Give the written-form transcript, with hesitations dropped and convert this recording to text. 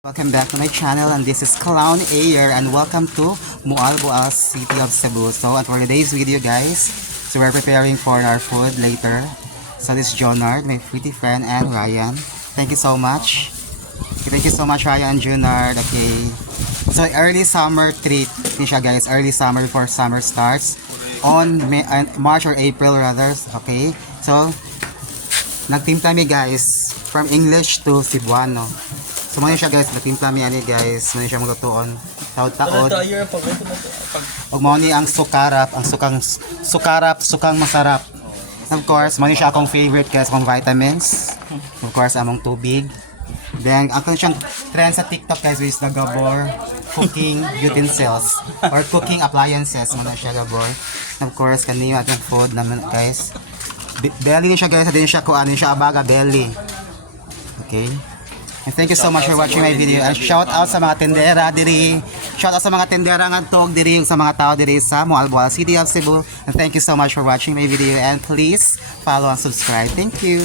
Welcome back to my channel, and this is Clown Air, and welcome to Mualboal, City of Cebu. So for today's video guys, so we're preparing for our food later. So this is Jonard, my pretty friend, and Ryan. Thank you so much. Thank you so much, Ryan and Jonard. Okay. So early summer treat din siya guys, early summer before summer starts on March or April rather. Okay. So nagtimpla mi guys from English to Cebuano. So muna siya guys, nagtimpla mi ani guys, muna siya maglutuon. Taod-taod. Ug mao ni ang sukarap, ang sukang masarap. Of course, muna siya akong favorite guys, akong vitamins. Of course, among tubig. Then ang siyang trend sa TikTok guys is the Gabor cooking utensils or cooking appliances muna siya Gabor. Of course, kanina atong food naman guys. Belly ni siya guys, din siya kuan, siya abaga belly. Okay. And thank you so much for watching my video. And shout out sa mga tendera diri. Shout out sa mga tendera nga tog diri, sa mga tao diri sa Mualboal, City of Cebu. And thank you so much for watching my video, and please follow and subscribe. Thank you.